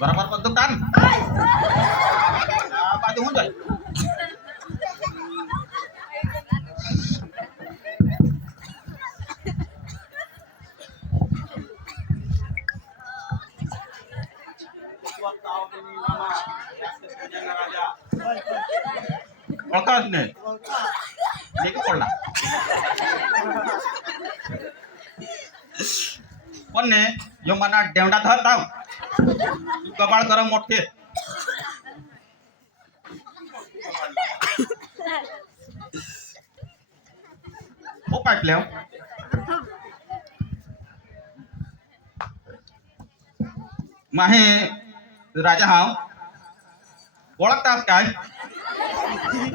बराबर पद्धतदान बाजू होऊन जाईल. ओळखाच नाही लेकी पडला पण ने यो मना डेवडा धर धाव कबाळ कर मोठे हो पाटले माहे राजा हाव ओळखतास काय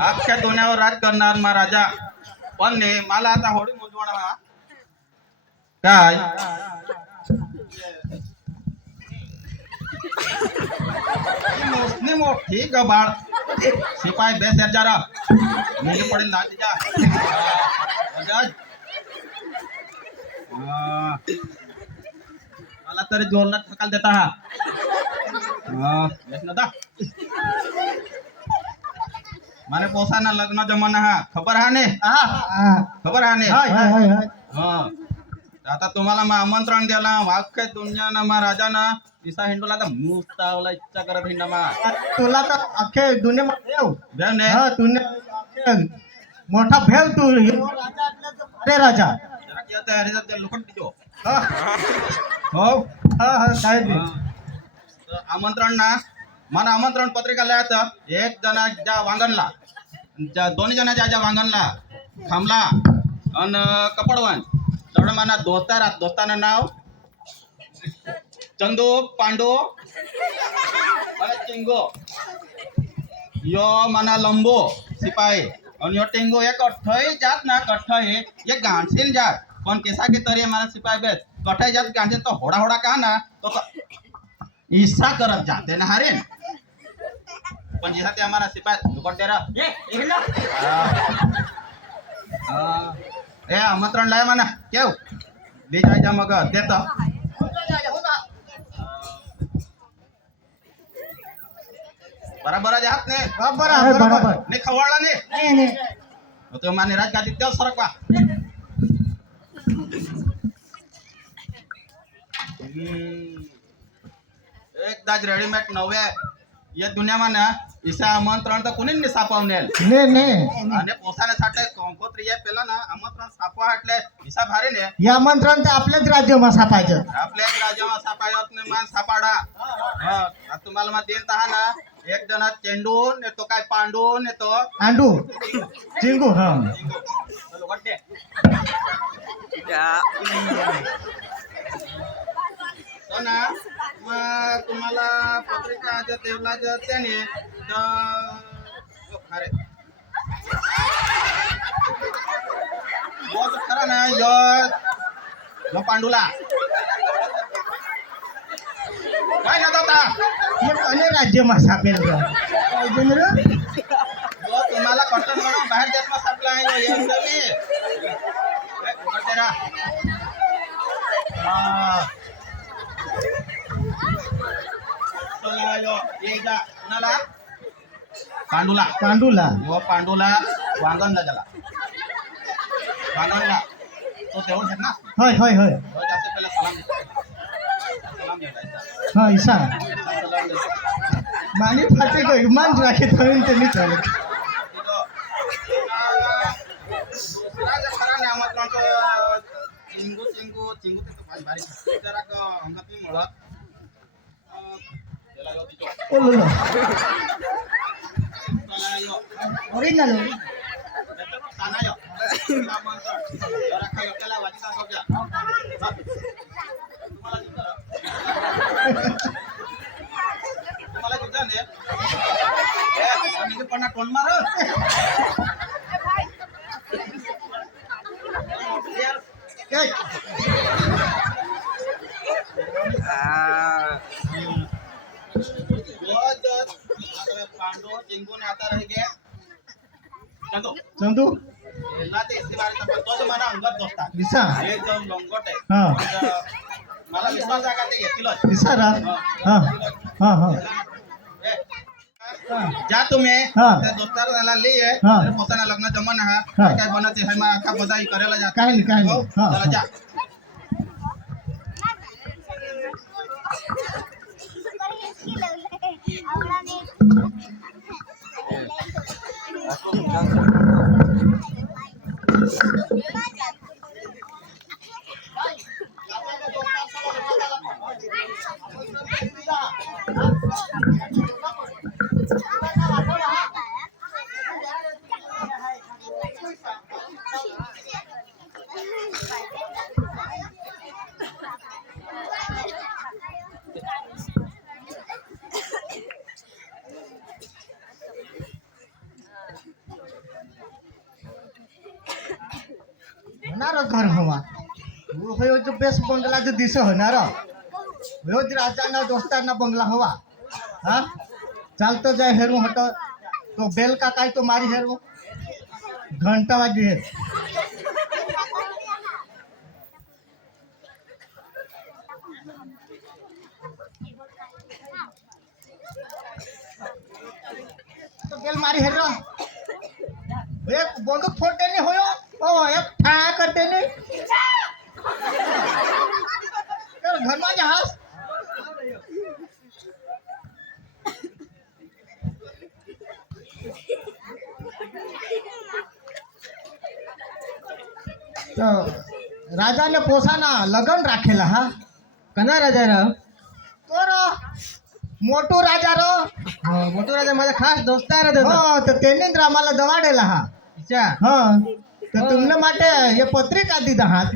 अख्ख्या दोन्यावर राज करणार मा राजा पण ने मला आता होडी मुजवण हा काय मोठी गबाळ सिपाही बेस यार जरा मुझे पड़े ना जा मला तरी जोरला ठकाल देता हा नदा माने पोसाना लग्न जमाना हा खबर हा ने खबर हा ने आता तुम्हाला मग आमंत्रण द्याला वाक्य दुनिया मा राजा ना तिसा हिंडूला तर मुस्तावला इच्छा करत हिंडा मा तुला तर अख्खे दुनियामध्ये येऊ भेव ने दुनिया मोठा भेव तू राजा अरे राजा जरा किया तयारी ते लुकट दियो हो काय आमंत्रण ना मला आमंत्रण पत्रिका लिहायचं एक जना ज्या वांगणला दोन्ही जणांच्या ज्या वांगणला थांबला अन कपडवन तेवढं मना दोस्तानं नाव चंदू पांडू आणि टिंगो यो मना लंबो सिपाही आणि यो टिंगो एक अठ्ठई जात ना कठ्ठई एक गांठीन जात पण कैसा के तरी हमारा सिपाही बेस कठ्ठई जात गांठीन तो होड़ा होड़ा कहा ना तो ईसा करत जाते ना हरे पण जैसा ते हमारा सिपाही दुकान तेरा ए आमंत्रण लाय मना केव ले जायचा मग देता बराबर जात ने बरोबर ने खवळला ने नाही तो माने राजगादीत तेव सरकवा एकदाच रेडीमेड नव्हे या दुनियामा इसा आमंत्रण तर कुणी नाही सापवनेल आणि पोसाण्यासाठी कंकोत्री या पेला ना आमंत्रण सापवा हटले इसा भारी ने या आमंत्रण तर आपल्याच राज्यात सापायचं आपल्या राजामा सापायत ने मान सापाडा हा तुम्हाला मा देत हा ना एक जण चेंडू ने तो काय पांडू ने तो आंडू चिंगू हा चलो गड्डे तो ना मग तुम्हाला पत्रिका तेवला त्याने खरे खरा ना यो पांडूला काय ना दादा अनेक राज्य सापेल तुम्हाला कॉटन म्हणून बाहेर देत ना सापला पांडूला पांडूला व पांडूला वांगणला गेला वांगणला तो तेवढ ना होय होय होय जास्त पहिला सलाम द्यायचा हा ईसा मानी फाटे को इमान राखे धरून त्यांनी चालत खरा आमंत्रण चिंगू चिंगू चिंगू ते भारी जरा अंगात मी मुळात ओलो ओरिजिनल तानायो आमंत्रण जरा खायला वाचा सगळ्या तुम्हाला किती ने पण कोण मार पांडो चिंगू ने आता रह गया चंदू ना ते इसके बारे में तो मना अंगत दोस्ता ईसा एकदम लंगोट है हां मला विश्वास आहे का ते घेतीलच विचारा हा हा हा जा तुम्ही हा. त्या दोस्ताराला लिए हा. પોતાના લગ્ન જમવાના હા હા. काय बनते है માં આખા બધાઈ કરેલા જા काय नाही काय हो, नाही हा चला जा होणार घर हवा हो जो बेस्ट बंगला जो दिस होणार रोज राजाना दोस्ताना बंगला हवा हा चालतो जाय हेरू हट तो बेल का काय तो मारी हेरू घंटा वाजी है तो बेल मारी हेरू एक बंदूक फोड़ते नहीं होयो ओ एक ठाया करते नहीं यार घर में जहाज तो राजा ने पोसाना लगन राखेला हा कना राजा राव तो रो मोटू राजा रो मोठो राजा माझा खास दोस्तार હતો हाँ तो तेने आम्हाला दवाडेला हा अच्छा हाँ तो तुमने माटे ये पत्रिका दी हाथ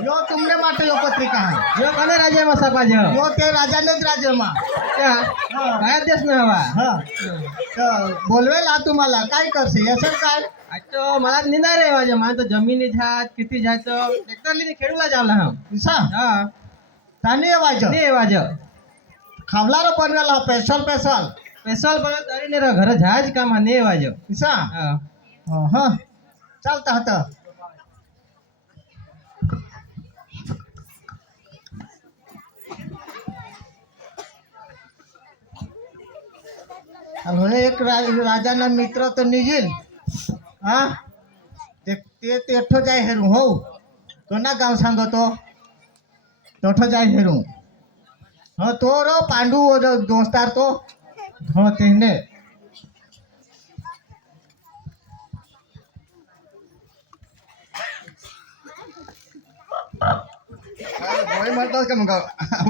यो तुमने माटे यो पत्रिका है જો કને રાજા માં સપાજો यो ते राजा ने राज्य मा क्या काय देश में हवा हाँ तो बोलवेला तुम्हाला काय करसे असं काय आज तो मला निंदा रे वाजे मला तो जमिनी जात किती जायचं ट्रॅक्टर लिने खेळूला जावला हम इसा हा तानी वाज ने वाज खावला रो बनवेला स्पेशल स्पेशल पेसोल बघत अरे ने रो घर जहाज काम ने वाज इसा हा हाँ चालता हता हॅलो एक राजाना मित्र तो निघील हा ते तेठो जाय हेरू हो कोणा गाव सांगतो तोठो जाय हेरू हाँ तो रो पांडू वो जो दोस्तार तो हाँ तेने गोळी मारतात का मग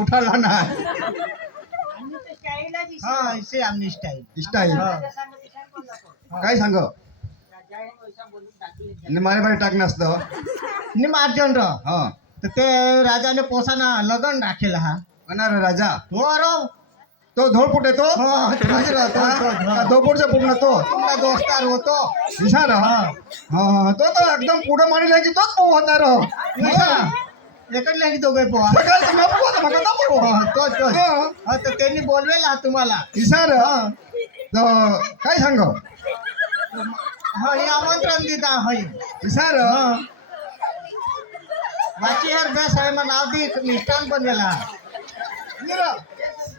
उठाला ना हाँ इसे आमनी स्टाइल स्टाईल काय सांग मारे मारे टाकणं असतं नि मार्जन रो हा तर ते राजाने पोसाना लगन राखेला हा होणार राजा हो रो तो धोळपुट येतो हाँ, धोळपुटचा पूर्ण तो तुमचा दोस्तार होतो विचार हा तो तर एकदम पुढे मारी नाही की तोच पोह होता रो एकच नाही दोघे पोहा सकाळचं नको होतं मग आता पोह. हाँ, तोच तोच हा. हाँ, तर त्यांनी बोलवेला तुम्हाला विचार काय सांग हाँ हे आमंत्रण दिता हई विचार हाँ वाची यार बेस आहे मग नाव दी मिष्टान बनवेला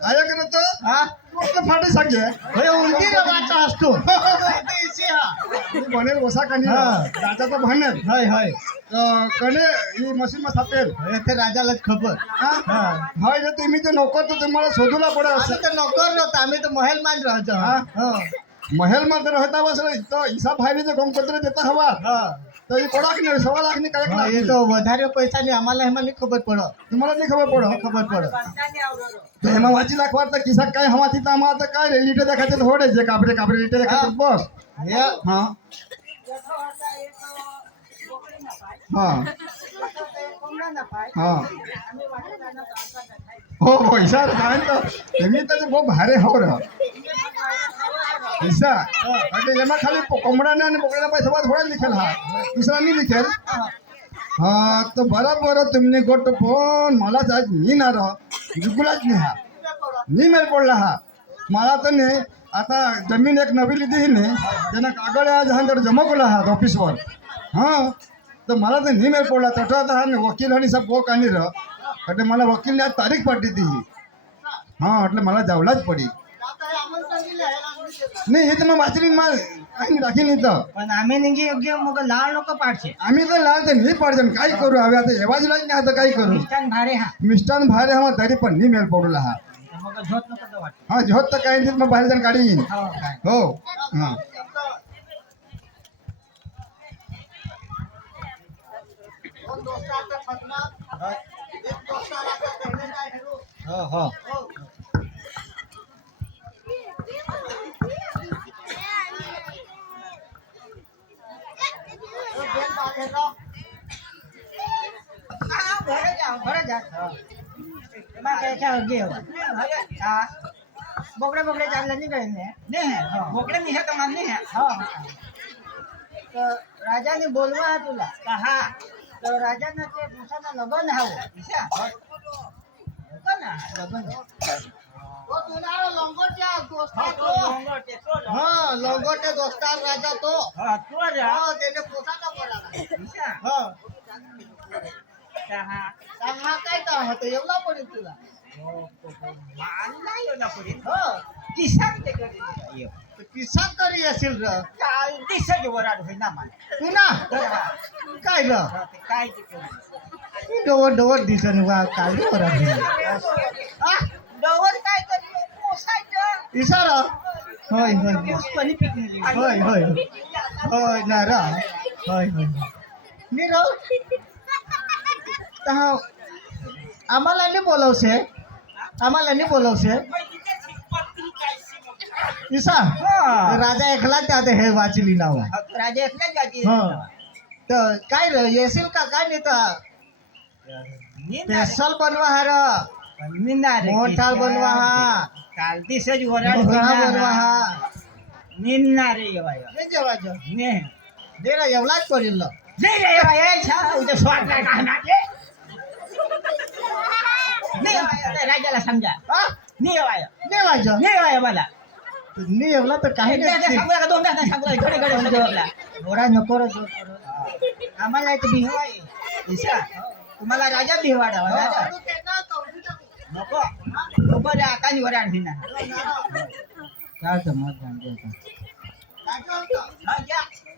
आया का तो हा आपलं फाटे सांगे हे उंदीर वाचा असतो बनेल वसा कणी हा. राजाचा भनेल हय हय कणे ही मशीन मध्ये थापेल येथे राजालाच खबर हा हा जे तुम्ही ते नोकर तर तुम्हाला शोधूला पडे आम्ही असं तर नोकर नव्हतो आम्ही तर महल मान राहतो हा. हा महल मध्ये राहता बसलं तो हिसाब भाईने ते गमपत्र देता हवा हा तर ही कोणाक नाही 1.5 लाख नाही काय हा, हे तो વધારે પૈસા ની આम्हाला હેમાં ખબર પડો तुम्हाला नाही खबर पडो ખબર પડो ते हेमा वाची लाखवार तर किसा काय हवा तिथं आम्हाला तर काय रे लिटर देखायचे थोडे जे काबरे काबरे लिटर देखायचे बस हे हा हा हा हो पैसा काय तर तुम्ही तर बहुत भारे हो रहा पैसा अरे एमा खाली कोंबडा आणि बोकड्याला पैसा थोडा लिखेल हा दुसरा नाही लिखेल हा तर बरोबर तुम्ही गोट फोन मलाच आज मी ना राह बिलकुलच नाही हा मी मेल पडला हा मला तर नाही आता जमीन एक नवी लिहिली हिने त्यानं कागद आज जमा केला हा ऑफिसवर हां તો मला તો નહીં મેળ પડલા તટવા હતા ને વકીલ હની સબ કોક આની રહ એટલે મને વકીલને આ તારીખ પાડી હતી હા એટલે મને જાવલા જ પડી નહીં એ તો મેં વાંચડીમાં કાંઈ રાખી નહીં તો पण आम्ही निघी योग्य मग लाळ नको पाडશે आम्ही तर लाल तर નહીં પાડશે ને કાંઈ કરું હવે આ તો એવા જ લાગ ને આ તો કાંઈ કરું मिष्टान भारे हा મિષ્ટાન ભારે આમાં તરી પણ નહીં મેળ પડલા હા मग झोत नको तो वाट હા જોત તો કાંઈ નહીં મग बाहेर जाऊन काढी येईन हो काय हो हां हो हो बोकडे बोकडे चालला नाही काय बोकडे निघा तर मान नाही तर राजाने बोलवा हा तुला कहा तर राजानं ते दिवसानं लग्न हवं दिशा हाँ लंगोटे दोस्तार राजा तो त्याने पोसाचा बोलायला कहा काय का होतं एवढा पडेल तुला किस्सा करी असेल र काय दिसत वराड होईना मला पुन्हा काय र काय डोवर डोवर दिसन वा काय वराड डोवर काय करी पोसायचं इशारा होय होय होय होय होय ना रा होय होय मी राव आम्हाला नाही बोलवશે आम्हाला नाही बोलवશે ईसा राजा एकलाच जाते हे वाचली नाव राजा एकलाच जाते तर काय र येशील का काय नाही तर स्पेशल बनवा हा र मोठाल बनवा हा काल दिसच वराड बनवा हा निन्ना रे येवाय जेवायचं ने दे रे एवढाच पडेल दे रे येवाय छा उद्या स्वाद नाही खाणार नाही राजाला समजा नेवाय नेवायचं नेवाय मला नेवला तर काही नाही दोनदा सांगू घडे घडे घोडा नको रे आम्हाला इथे भिवाय ईशा तुम्हाला राजा भिवाडा नको नको रे आता निवर आणली ना काय तर मत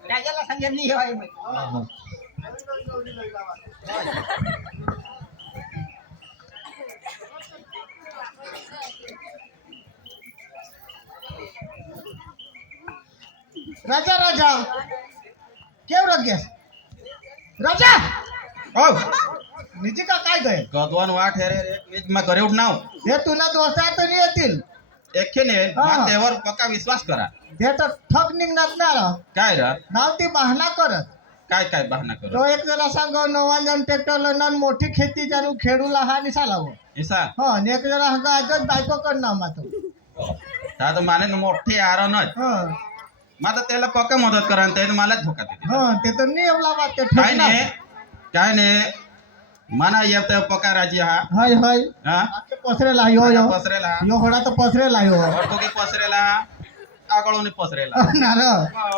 राजाला सांगा नेवाय राजा राजा केव रग्यास राजा ओ निजी का काय गए गगवान वाट हे रे एक में करे उठनाव हे तुला दोस्ता तरी येतील एके ने हा. त्यावर पक्का विश्वास करा हे तर ठग निघणार काय रे नाव ती बहाना करत काय काय बहाना करू तो एक जरा सांग नवान जण ट्रॅक्टरला नन मोठी खेती जाणू खेडूला हा निसालाव ऐसा हो आणि एक जरा हंगा आजच बायको करणार मातो ता तो माने न मोठे आरो न हो माता त्याला पक्का मदत करा आणि त्याने मला धोका देते हो ते तर नाही एवढा बात ते काय ने माना येत पक्का राजी हा हाय हाय हा पसरेला यो यो पसरेला यो होडा तर पसरेला यो और तो के पसरेला आगळोने पसरेला नार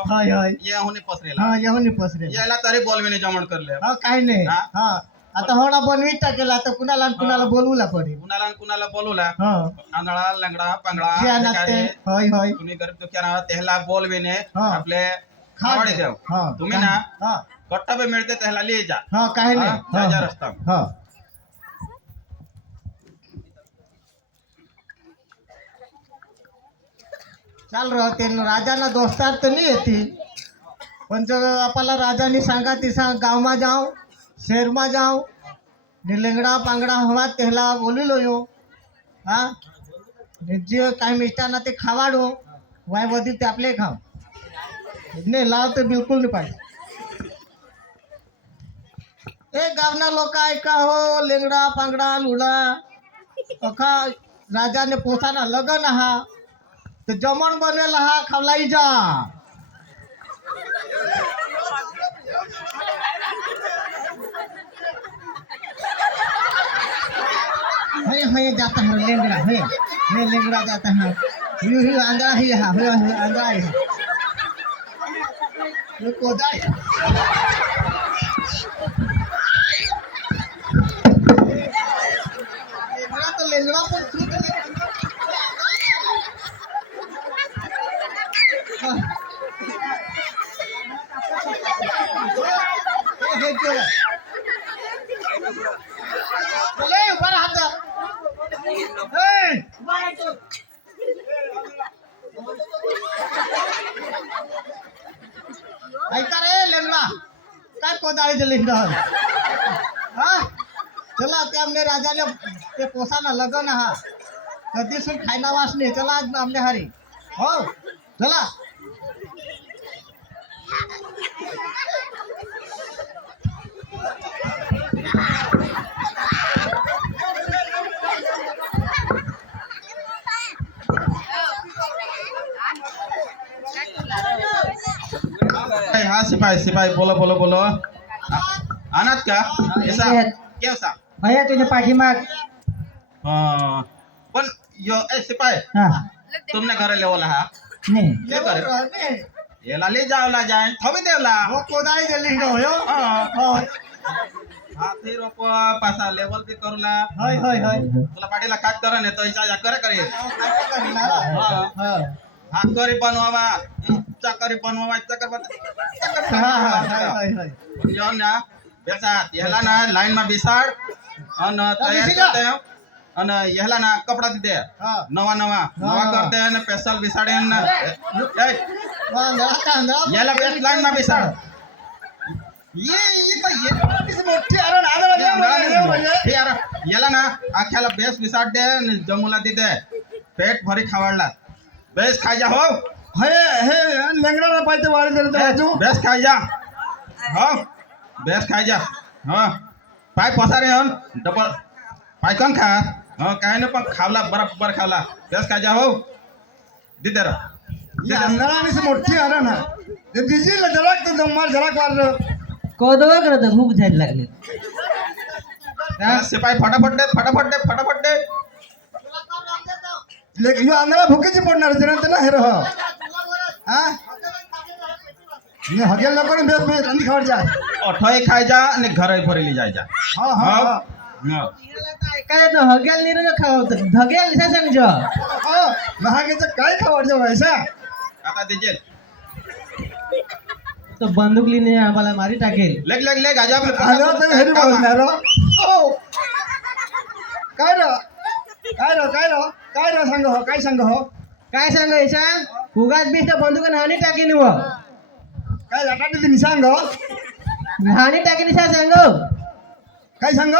हाय हाय ये होने पसरेला हा येऊन पसरेला याला तरी बोलवेने जमण करले हा काय नाही हा? हा आता होडा बनवीत टाकेला तर कुणाला न कुणाला बोलवला पडेल कुणाला न कुणाला बोलवला हा आंधळा लंगडा पांगळा जे नाते होय होय कुणी गरीब दुखिया त्याला बोलवेने हा. आपले खावाडे देव हा तुम्ही ना हा कट्टा पे मिळते त्याला ले जा हा काय नाही हा, राजा रस्ता हा चाल राहते राजाना दोस्तार तर नाही येतील पण जर आपल्याला राजाने सांगा ती सांग गावमा जाऊ शहरमा जाऊ लेंगडा पांगडा हवा त्याला बोलिलो यो हा जे काय मिष्टाना ते खावाडो वाय बदल ते आपले खाव नाही लाव तर बिलकुल नाही पाहिजे ए गावना लोक ऐका हो लेंगडा पांगडा लुला अखा राजाने पोसाना लगन हा तर जमण बनेल हा खावलाई जा है जाता है लेंगड़ा है लेंगड़ा जाता है यू आंधळा ही हा आंधळा है कोदा बोले ऊपर हाथ ए ऐका रे लेंगडा काय कोदाळी दिली हा चला ते आमने राजाने ते पोसाना लगन हा कधी सुन खायला वास नाही चला आज आमने हरी हो चला हाँ सिपाही सिपाही बोलो बोलो बोलो आनात का ऐसा क्या सा भैया तुझ्या पाठीमाग पण यो ए सिपाही हा तुमने घर लेवला हा नाही क्या करे येला ले जावला जाय थोबी देवला वो कोदाळी दिली हो हा हाथी रोप पासा लेवल भी करूला होय होय होय तुला पाटीला काट करा ने तो इचा करे करे हा हात करी बनवावा चाकरी बनवावा यो ना बेसा येला ना लाइन में बिसाड अन तयार करते हैं अन येला ना कपड़ा दे हाँ। नवा नवा नवा करते हैं स्पेशल बिसाड़े ना येला बेस लाइन में बिसाड ये तो ये मोठी अरण हे यार येला ना आख्याला बेस बिसाड दे आणि जमुला दे दे पेट भरी खावाडला बेस खाई जा हो हे हे लेंगडा पाहिजे वाढ दिलं बेस खाई जा हो बेस खाई जा हो पाय पसारे हन डबल पाय कम खा हो काय न पण खावला बरोबर खावला बेस खाई जा हो दे दे अंगणाने मोठी अरण हा ते दिजीला जराक तर मार जराक मारलं कोदवा करत भूक जायला लागले सिपाही फटाफट दे यो अंगणा भुकीची पडणार जरा ना हे रह हा ने हगेल नको बेस बेस आणि खावड जा अठोई खाई जा आणि घरही भरेली जाय जा हा हा हो काय तो हगेल नीर न खावत धगेल से समज हा महागेचं काय खावड जा व्हायचा आता दिजेल तो बंदूक लीने आम्हाला मारी टाकेल लेग आजा आलो तर हेरी बोलणार हो काय र सांग हो काय सांग हो काय सांगायचा उगाच बीस त्या बंदूक हानी टाकेन व काय लाटाटी तुम्ही सांग हो हानी टाकेन सांग काय सांग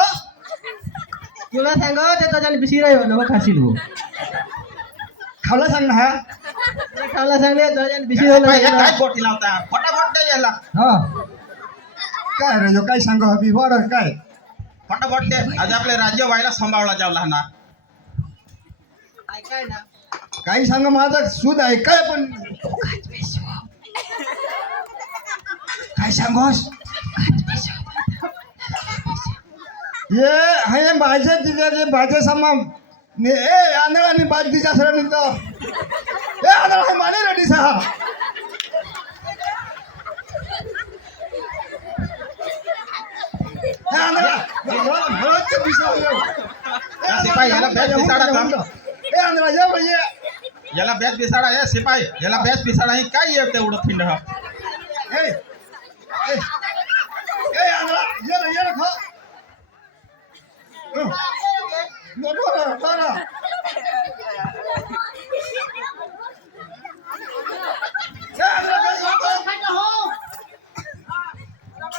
तुला सांग ते तो बिसिरा नव खाशील वो खावला सांग ना हा खावला सांगले तो बिसिरा काय गोटी लावता फटाफट दे याला हा काय रे जो काय सांग हो बी वर काय फटाफट दे आज आपले राज्य व्हायला सांभाळला जावला ना ऐकाय ना काही सांग माझा सूद आहे काय पण काय सांगोस ये हे माझे तिथे भाजे समा ने ए आंधळा आणि बाजूच्या सरांनी तो ए आंधळा हे माने रेडी सहा ए आंधळा भरत के बिसाव सिपाही याला बेस बिसाडा का ए आंधळा ये भैया याला बेस बिसाडा आहे सिपाही याला बेस बिसाडा ही काय येते एवढं थिंड हा ए ए ए आंधळा ये रे खा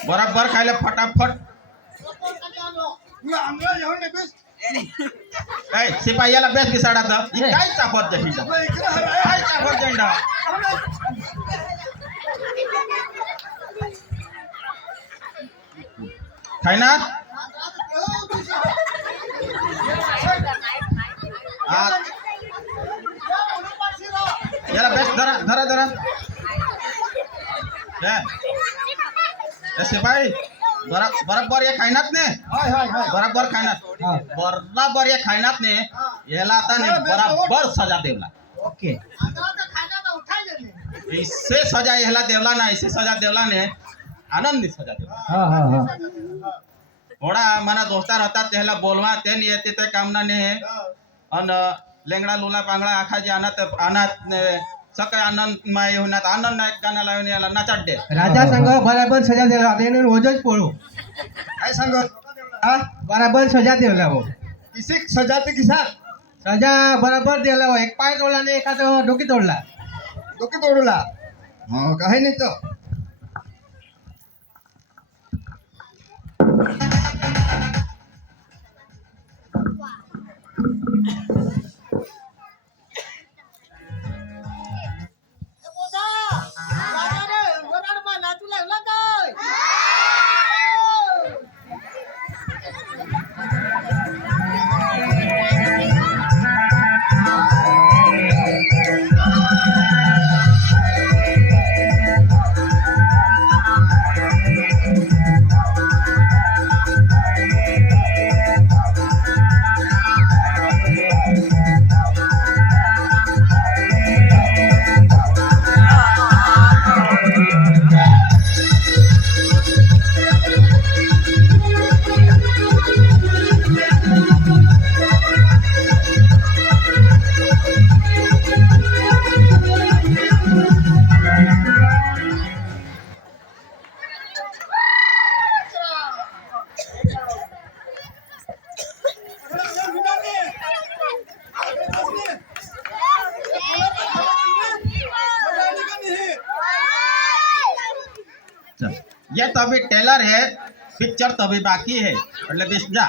बराबर खायला फटाफट सिपाही याला बेस बिसाडा तर ही काय चापत जा हिंडा काय चापत झेंडा खाय ना याला बेस धरा सिपाही बराबर ये खायनात ने बराबर खायनात बराबर ये खायनात ने याला आता ने बराबर सजा देवला ओके इससे सजा याला देवला ना इसे सजा देवला ने आनंदी सजा देवला हा हा हा थोडा मना दोस्तार होता त्याला बोलवा ते येते ते कामना ने अन लेंगडा लुला पांगडा आखाजी अनाथ सकाळी आनंद माय येऊन आनंद नायक गाणं लावून याला नाचाट दे राजा संघ बराबर सजा दिला त्याने रोजच पळू काय सांग हाँ बराबर सजा दिला वो किसी सजाते किसा सजा बराबर दिला वो एक पाय तोडला आणि एखादा डोकी तोडला डोके तोडला हाँ काही नाही तो चल, ये तो अभी टेलर है, पिक्चर तो अभी बाकी है, એટલે બેસ જા